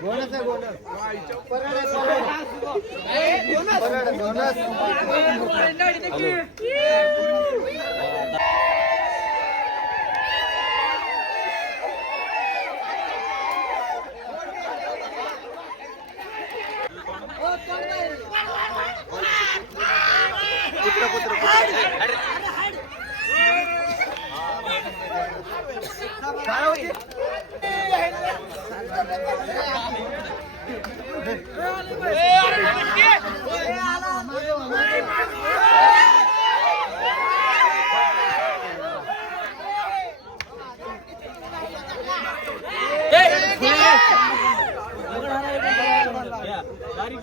Bonus आहे bonus पुत्र पुत्र पुत्र हा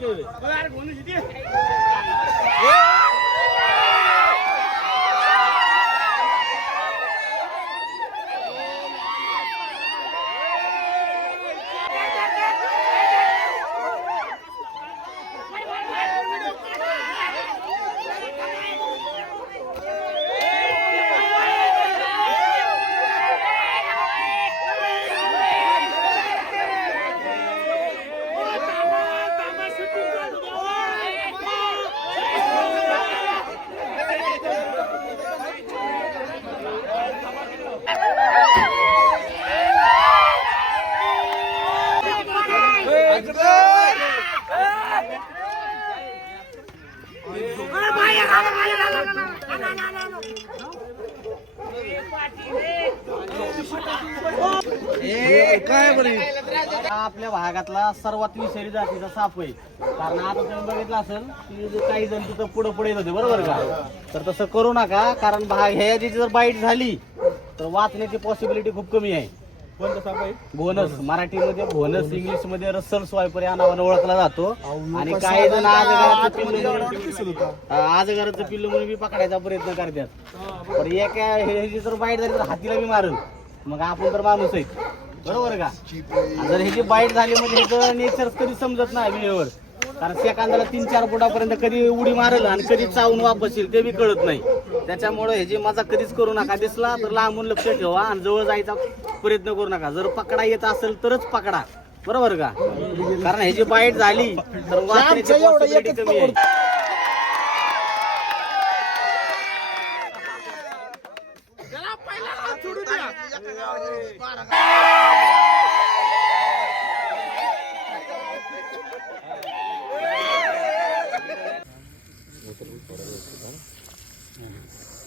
आपल्या भागातला सर्वात विषारी जातीचा साप आहे. कारण आता तुम्ही बघितलं असेल की काही जण तिथं पुढे पुढे येत होते बरोबर का? तर तसं करू नका कारण भाग ह्या जर बाईट झाली तर वाचण्याची पॉसिबिलिटी खूप कमी आहे. भोनस मराठीमध्ये भोनस इंग्लिशमध्ये रसल स्वायपर या नावाने ओळखला जातो. आणि काही जण आजगाराचं पिल्लू आजगाराचं पिल्लू म्हणून बी पकडायचा प्रयत्न करतात. तर एका ह्याची जर बाईट झाली तर हातीला बी मारल. मग आपण तर माणूस आहे बरोबर का? जर ह्याची बाईट झाली म्हणजे ह्याचं नेचर कधी समजत नाही वेळेवर. कारण सेकंदाला तीन चार फुटापर्यंत कधी उडी मारल आणि कधी चावून वापस येईल ते बी कळत नाही. त्याच्यामुळं हे जे मजा कधीच करू नका. दिसला तर लांबून लक्ष ठेवा आणि जवळ जायचा प्रयत्न करू नका. जर पकडा येत असेल तरच पकडा. बरोबर का? कारण ह्याची बाईट झाली तर कमी आहे. Mm-hmm.